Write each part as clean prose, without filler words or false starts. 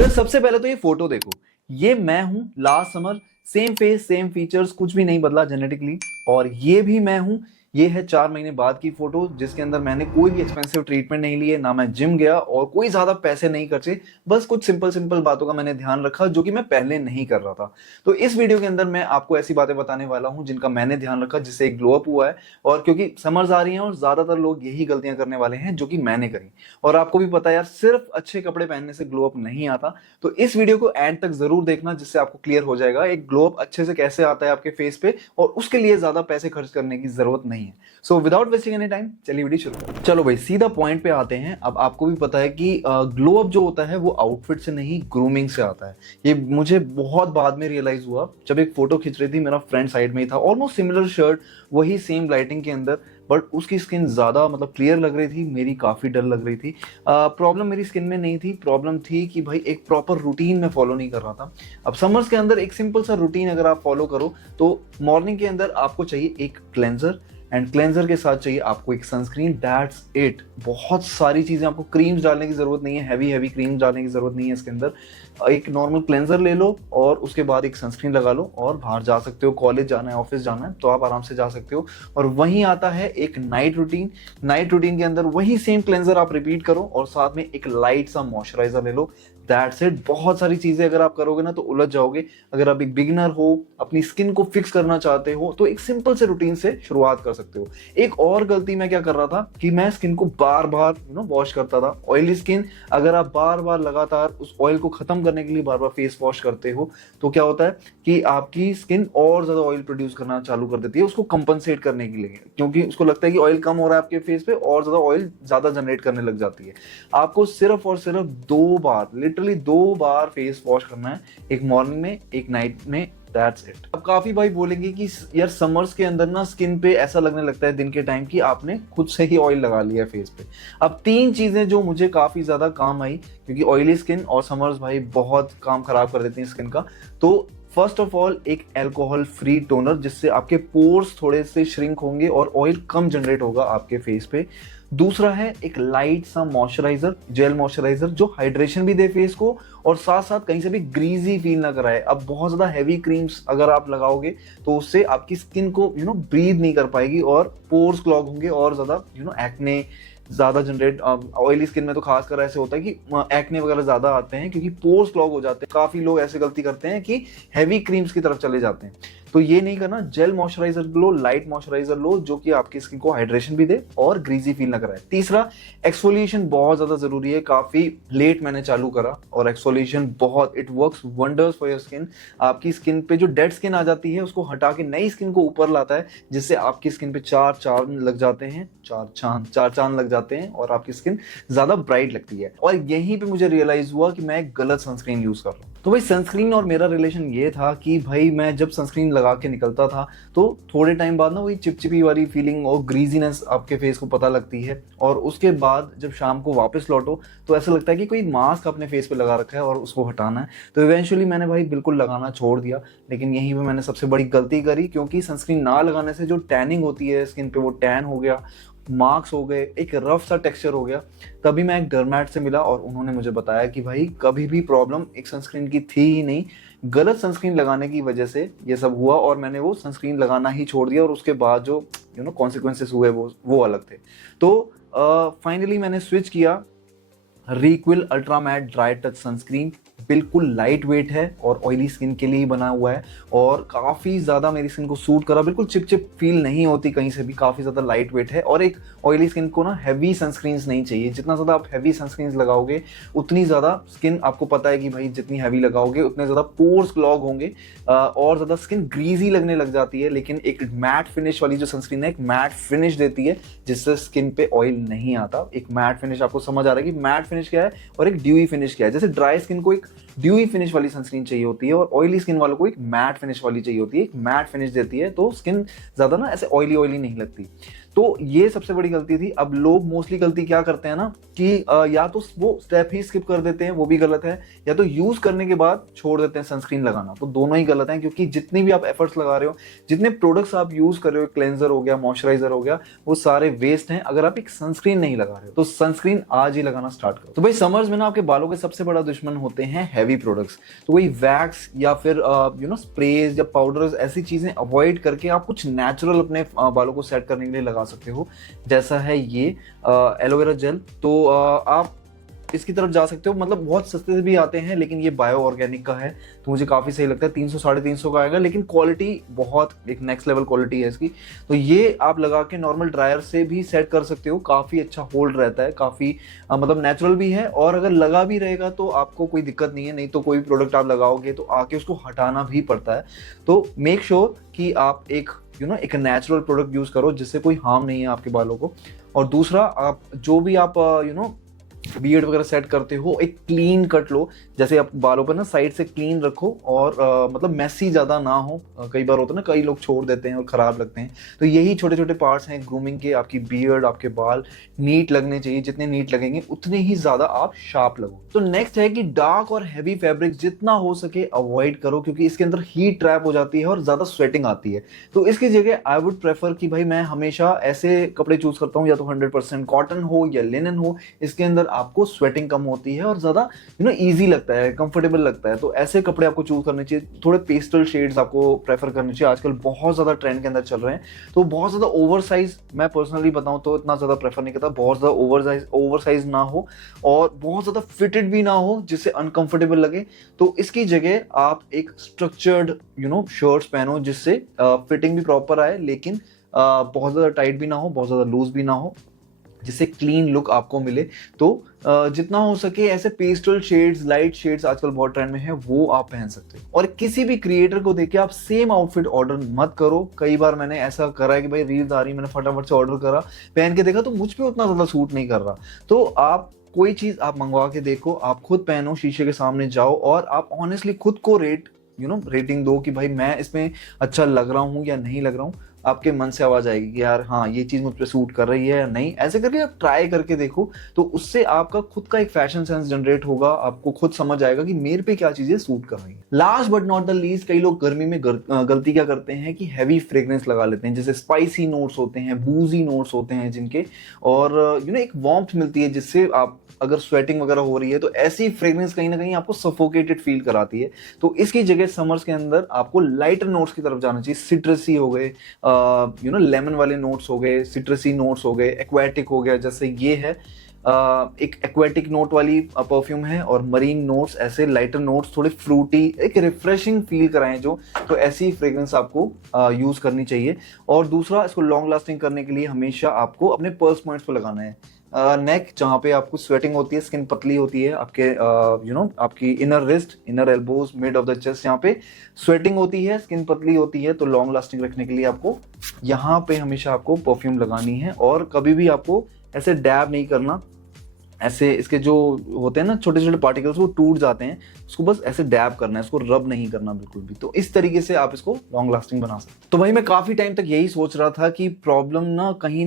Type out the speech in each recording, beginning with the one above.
तो सबसे पहले तो ये फोटो देखो, ये मैं हूं last summer, same face same features, कुछ भी नहीं बदला जेनेटिकली। और ये भी मैं हूं, ये है 4 महीने बाद की फोटो जिसके अंदर मैंने कोई भी एक्सपेंसिव ट्रीटमेंट नहीं लिए, ना मैं जिम गया और कोई ज्यादा पैसे नहीं खर्चे। बस कुछ सिंपल सिंपल बातों का मैंने ध्यान रखा जो कि मैं पहले नहीं कर रहा था। तो इस वीडियो के अंदर मैं आपको ऐसी बातें बताने वाला हूं जिनका मैंने ध्यान रखा, जिससे एक ग्लो अप हुआ है। और क्योंकि समर्स आ रही हैं और ज्यादातर लोग यही गलतियां करने वाले हैं जो कि मैंने करी। और आपको भी पता है यार, सिर्फ अच्छे कपड़े पहनने से ग्लो अप नहीं आता। तो इस वीडियो को एंड तक जरूर देखना, जिससे आपको क्लियर हो जाएगा एक ग्लो अप अच्छे से कैसे आता है आपके फेस पे, और उसके लिए ज्यादा पैसे खर्च करने की जरूरत नहीं है। So without wasting any time, चलिए वीडियो शुरू करते हैं। चलो भाई, सीधा पॉइंट पे आते हैं। अब आपको भी पता है कि ग्लो अप जो होता है वो आउटफिट से नहीं, ग्रूमिंग से आता है। ये मुझे बहुत बाद में रियलाइज हुआ, जब एक फोटो खींच रही थी, मेरा फ्रेंड साइड में ही था, ऑलमोस्ट सिमिलर शर्ट, वही सेम लाइटिंग के अंदर, बट उसकी स्किन ज्यादा मतलब क्लियर लग रही थी, मेरी काफी डल लग रही थी। प्रॉब्लम मेरी स्किन में नहीं थी, प्रॉब्लम थी कि भाई एक प्रॉपर रूटीन में फॉलो नहीं कर रहा था। अब समर्स के अंदर एक सिंपल सा रूटीन अगर आप फॉलो करो, तो मॉर्निंग के अंदर आपको चाहिए एक क्लेंजर, एंड क्लेंजर के साथ चाहिए आपको एक सनस्क्रीन, दैट्स इट। बहुत सारी चीजें, आपको क्रीम्स डालने की जरूरत नहीं है, हैवी हैवी क्रीम्स डालने की जरूरत नहीं है इसके अंदर। एक नॉर्मल क्लेंजर ले लो और उसके बाद एक सनस्क्रीन लगा लो और बाहर जा सकते हो। कॉलेज जाना है, ऑफिस जाना है, तो आप आराम से जा सकते हो। और वहीं आता है एक नाइट रूटीन। नाइट रूटीन के अंदर वही सेम क्लेंजर आप रिपीट करो और साथ में एक लाइट सा मॉइस्चराइजर ले लो, दैट्स इट। बहुत सारी चीजें अगर आप करोगे ना तो उलझ जाओगे। अगर आप एक बिगिनर हो, अपनी स्किन को फिक्स करना चाहते हो, तो एक सिंपल से रूटीन से शुरुआत कर सकते हो। एक और गलती मैं क्या कर रहा था कि मैं स्किन को बार बार वॉश करता था। ऑयली स्किन, अगर आप बार बार लगातार उस ऑयल को खत्म करने के लिए बार बार फेस वॉश करते हो, तो क्या होता है कि आपकी स्किन और ज्यादा ऑयल प्रोड्यूस करना चालू कर देती है, उसको कंपनसेट करने के लिए, क्योंकि उसको लगता है कि ऑयल कम हो रहा है आपके फेस पे, और ज्यादा ऑयल ज्यादा जनरेट करने लग जाती है। आपको सिर्फ और सिर्फ 2 बार, लिटरली 2 बार फेस वॉश करना है, एक मॉर्निंग में एक नाइट में, दैट्स इट। अब काफी भाई बोलेंगे कि यार समर्स के अंदर ना स्किन पे ऐसा लगने लगता है दिन के टाइम कि आपने खुद से ही ऑयल लगा लिया फेस पे। अब 3 चीजें जो मुझे काफी ज्यादा काम आई, क्योंकि ऑयली स्किन और समर्स भाई बहुत काम खराब कर देती हैं स्किन का। तो फर्स्ट ऑफ ऑल, एक अल्कोहल फ्री टोनर, जिससे आपके पोर्स थोड़े से श्रिंक होंगे और ऑयल कम जनरेट होगा आपके फेस पे। दूसरा है एक लाइट सा मॉइस्चराइजर, जेल मॉइस्चराइजर, जो हाइड्रेशन भी दे फेस को और साथ साथ कहीं से भी ग्रीजी फील ना कराए। अब बहुत ज्यादा हैवी क्रीम्स अगर आप लगाओगे तो उससे आपकी स्किन को ब्रीथ नहीं कर पाएगी और पोर्स क्लॉग होंगे और ज्यादा एक्ने ज्यादा जनरेट। ऑयली स्किन में तो खासकर ऐसे होता है कि एक्ने वगैरह ज्यादा आते हैं क्योंकि पोर्स क्लॉग हो जाते हैं। काफी लोग ऐसे गलती करते हैं कि हैवी क्रीम्स की तरफ चले जाते हैं, तो ये नहीं करना। जेल मॉइस्चराइजर लो, लाइट मॉइस्चराइजर लो, जो कि आपकी स्किन को हाइड्रेशन भी दे और ग्रीजी फील ना कराए। तीसरा, एक्सफोलिएशन बहुत ज्यादा जरूरी है। काफी लेट मैंने चालू करा और एक्सफोलिएशन बहुत, it works wonders for your skin. आपकी स्किन पे जो डेड स्किन आ जाती है उसको हटा के नई स्किन को ऊपर लाता है, जिससे आपकी स्किन पे चार चांद लग जाते हैं, चार चांद लग जाते हैं और आपकी स्किन ज्यादा ब्राइट लगती है। और यहीं पे मुझे रियलाइज हुआ कि मैं गलत सनस्क्रीन यूज कर रहा हूँ। तो भाई सनस्क्रीन और मेरा रिलेशन ये था कि भाई मैं जब सनस्क्रीन लगा के निकलता था तो थोड़े टाइम बाद ना वही चिपचिपी वाली फीलिंग और ग्रीजीनेस आपके फेस को पता लगती है, और उसके बाद जब शाम को वापस लौटो तो ऐसा लगता है कि कोई मास्क अपने फेस पे लगा रखा है और उसको हटाना है। तो इवेंचुअली मैंने भाई बिल्कुल लगाना छोड़ दिया। लेकिन यहीं पे मैंने सबसे बड़ी गलती करी, क्योंकि सनस्क्रीन ना लगाने से जो टैनिंग होती है स्किन पे, वो टैन हो गया, मार्क्स हो गए, एक रफ सा टेक्सचर हो गया। तभी मैं एक डर्मैट से मिला और उन्होंने मुझे बताया कि भाई कभी भी प्रॉब्लम एक सनस्क्रीन की थी ही नहीं, गलत सनस्क्रीन लगाने की वजह से ये सब हुआ। और मैंने वो सनस्क्रीन लगाना ही छोड़ दिया और उसके बाद जो कॉन्सिक्वेंसेस हुए वो अलग थे। तो फाइनली मैंने स्विच किया Reequil ultra matte dry touch sunscreen. बिल्कुल लाइट वेट है और ऑयली स्किन के लिए ही बना हुआ है और काफ़ी ज़्यादा मेरी स्किन को सूट करा। बिल्कुल चिपचिप फील नहीं होती कहीं से भी, काफ़ी ज़्यादा लाइट वेट है। और एक ऑयली स्किन को ना हैवी सनस्क्रीन्स नहीं चाहिए। जितना ज़्यादा आप हैवी सनस्क्रीन्स लगाओगे उतनी ज़्यादा स्किन, आपको पता है कि भाई जितनी हैवी लगाओगे उतने ज़्यादा पोर्स क्लॉग होंगे और ज़्यादा स्किन ग्रीजी लगने लग जाती है। लेकिन एक मैट फिनिश वाली जो सनस्क्रीन है, एक मैट फिनिश देती है जिससे स्किन पे ऑयल नहीं आता। एक मैट फिनिश, आपको समझ आ रहा है कि मैट फिनिश क्या है और एक ड्यूई फिनिश क्या है। जैसे ड्राई स्किन को एक ड्यूई फिनिश वाली सनस्क्रीन चाहिए होती है और ऑयली स्किन वालों को एक मैट फिनिश वाली चाहिए होती है। एक मैट फिनिश देती है तो स्किन ज्यादा ना ऐसे ऑयली नहीं लगती। तो तो ये सबसे बड़ी गलती थी। अब लोग मोस्टली गलती क्या करते हैं ना कि या तो वो स्टेप ही स्किप कर देते हैं, वो भी गलत है, या तो यूज करने के बाद छोड़ देते हैं सनस्क्रीन लगाना, तो दोनों ही गलत हैं। क्योंकि जितनी भी आप एफर्ट्स लगा रहे हो, जितने प्रोडक्ट्स आप यूज कर रहे हो, क्लेंजर हो गया, मॉइस्चराइजर हो गया, वो सारे वेस्ट हैं अगर आप एक सनस्क्रीन नहीं लगा रहे हो। तो सनस्क्रीन आज ही लगाना स्टार्ट करो। तो भाई समर्स में ना आपके बालों के सबसे बड़ा दुश्मन होते हैं हैवी प्रोडक्ट्स। तो वही वैक्स या फिर स्प्रेज या पाउडर्स, ऐसी चीजें अवॉइड करके आप कुछ नेचुरल अपने बालों को सेट करने के लिए लगा सकते हो। जैसा है ये एलोवेरा जेल, तो आप इसकी तरफ जा सकते हो। मतलब बहुत सस्ते से भी आते हैं, लेकिन ये बायो ऑर्गेनिक का है तो मुझे काफ़ी सही लगता है। 300 350 का आएगा, लेकिन क्वालिटी बहुत एक नेक्स्ट लेवल क्वालिटी है इसकी। तो ये आप लगा के नॉर्मल ड्रायर से भी सेट कर सकते हो, काफ़ी अच्छा होल्ड रहता है, काफ़ी मतलब नेचुरल भी है। और अगर लगा भी रहेगा तो आपको कोई दिक्कत नहीं है। नहीं तो कोई प्रोडक्ट आप लगाओगे तो आके उसको हटाना भी पड़ता है। तो मेक श्योर कि आप एक एक नेचुरल प्रोडक्ट यूज़ करो जिससे कोई हार्म नहीं है आपके बालों को। और दूसरा, आप जो भी आप बियर्ड वगैरह सेट करते हो, एक क्लीन कट लो। जैसे आप बालों पर ना साइड से क्लीन रखो और मतलब मेसी ज़्यादा ना हो। कई बार होता है ना, कई लोग छोड़ देते हैं और ख़राब लगते हैं। तो यही छोटे छोटे पार्ट्स हैं ग्रूमिंग के। आपकी बियर्ड, आपके बाल नीट लगने चाहिए। जितने नीट लगेंगे उतने ही ज़्यादा आप शार्प लगो। तो नेक्स्ट है कि डार्क और हैवी फैब्रिक जितना हो सके अवॉइड करो, क्योंकि इसके अंदर हीट ट्रैप हो जाती है और ज़्यादा स्वेटिंग आती है। तो इसकी जगह आई वुड प्रेफर कि भाई मैं हमेशा ऐसे कपड़े चूज करता हूँ, या तो 100% कॉटन हो या लिनन हो। इसके अंदर आपको स्वेटिंग कम होती है और ज्यादा इजी लगता है, कंफर्टेबल लगता है। तो ऐसे कपड़े आपको चूज करने चाहिए। थोड़े पेस्टल शेड्स आपको प्रेफर करने चाहिए, आजकल बहुत ज्यादा ट्रेंड के अंदर चल रहे हैं। तो बहुत ज्यादा ओवर साइज, मैं पर्सनली बताऊं तो इतना ज्यादा प्रेफर नहीं करता। बहुत ज्यादा ओवर साइज ना हो और बहुत ज्यादा फिटेड भी ना हो जिससे अनकंफर्टेबल लगे। तो इसकी जगह आप एक स्ट्रक्चर्ड शर्ट्स पहनो जिससे फिटिंग भी प्रॉपर आए, लेकिन बहुत ज्यादा टाइट भी ना हो, बहुत ज्यादा लूज भी ना हो, जिससे क्लीन लुक आपको मिले। तो जितना हो सके ऐसे पेस्टल शेड्स, लाइट शेड्स आजकल बहुत ट्रेंड में है, वो आप पहन सकते हो। और किसी भी क्रिएटर को देख के आप सेम आउटफिट ऑर्डर मत करो। कई बार मैंने ऐसा करा है कि भाई रील्स आ रही, मैंने फटाफट से ऑर्डर करा, पहन के देखा तो मुझ पे उतना ज्यादा सूट नहीं कर रहा। तो आप कोई चीज आप मंगवा के देखो, आप खुद पहनो, शीशे के सामने जाओ और आप ऑनेस्टली खुद को रेटिंग दो कि भाई मैं इसमें अच्छा लग रहा हूँ या नहीं लग रहा हूँ। आपके मन से आवाज आएगी कि यार हाँ ये चीज मुझ पे सूट कर रही है या नहीं। ऐसे करके आप ट्राई करके देखो, तो उससे आपका खुद का एक फैशन सेंस जनरेट होगा। आपको खुद समझ आएगा कि मेरे पे क्या चीजें सूट कर रही है। Last but not the least, कई लोग गर्मी में गलती क्या करते हैं कि हैवी फ्रेग्रेंस लगा लेते हैं, जैसे स्पाइसी नोट्स होते हैं, बूजी नोट्स होते हैं जिनके, और एक वार्मथ मिलती है जिससे आप अगर स्वेटिंग वगैरह हो रही है तो ऐसी फ्रेग्रेंस कहीं ना कहीं आपको सफोकेटेड फील कराती है। तो इसकी जगह समर्स के अंदर आपको लाइटर नोट्स की तरफ जाना चाहिए। सिट्रसी हो गए, लेमन वाले नोट्स हो गए, सिट्रसी नोट्स हो गए, एक्वेटिक हो गया, जैसे ये है एक एक्वेटिक नोट वाली परफ्यूम है, और मरीन नोट्स, ऐसे लाइटर नोट्स, थोड़े फ्रूटी, एक रिफ्रेशिंग फील कराएं जो। तो ऐसी फ्रेग्रेंस आपको यूज करनी चाहिए। और दूसरा, इसको लॉन्ग लास्टिंग करने के लिए हमेशा आपको अपने पर्स पॉइंट्स पर लगाना है। नेक जहाँ पे आपको स्वेटिंग होती है, स्किन पतली होती है, आपके आपकी inner wrist, inner elbows, mid of the chest, यहाँ पे स्वेटिंग होती है, स्किन पतली होती है। तो लॉन्ग लास्टिंग रखने के लिए आपको यहाँ पे हमेशा आपको परफ्यूम लगानी है। और कभी भी आपको ऐसे डैब नहीं करना, ऐसे इसके जो होते हैं ना छोटे छोटे पार्टिकल्स, वो टूट जाते हैं, उसको बस ऐसे डैब करना है, इसको रब नहीं करना बिल्कुल भी। तो इस तरीके से आप इसको लॉन्ग लास्टिंग बना सकते हैं। तो भाई मैं काफी टाइम तक यही सोच रहा था कि प्रॉब्लम ना कहीं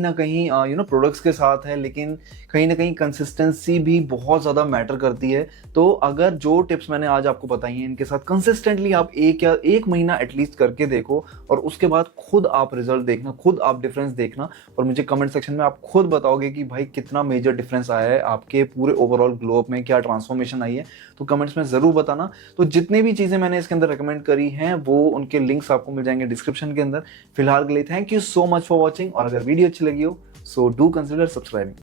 प्रोडक्ट्स के साथ है, लेकिन कहीं ना कहीं कंसिस्टेंसी भी बहुत ज्यादा मैटर करती है। तो अगर जो टिप्स मैंने आज आपको बताई हैं, इनके साथ कंसिस्टेंटली आप एक महीना एटलीस्ट करके देखो, और उसके बाद खुद आप रिजल्ट देखना, खुद आप डिफरेंस देखना, और मुझे कमेंट सेक्शन में आप खुद बताओगे कि भाई कितना मेजर डिफरेंस आया है आपके पूरे ओवरऑल ग्लो अप में, क्या ट्रांसफॉर्मेशन आई है। तो कमेंट्स में जरूर बताना। तो जितने भी चीजें मैंने इसके अंदर रेकमेंड करी हैं, वो उनके लिंक्स आपको मिल जाएंगे डिस्क्रिप्शन के अंदर। फिलहाल के लिए thank you so much for watching, और अगर वीडियो अच्छी लगी हो सो डू कंसिडर सब्सक्राइबिंग।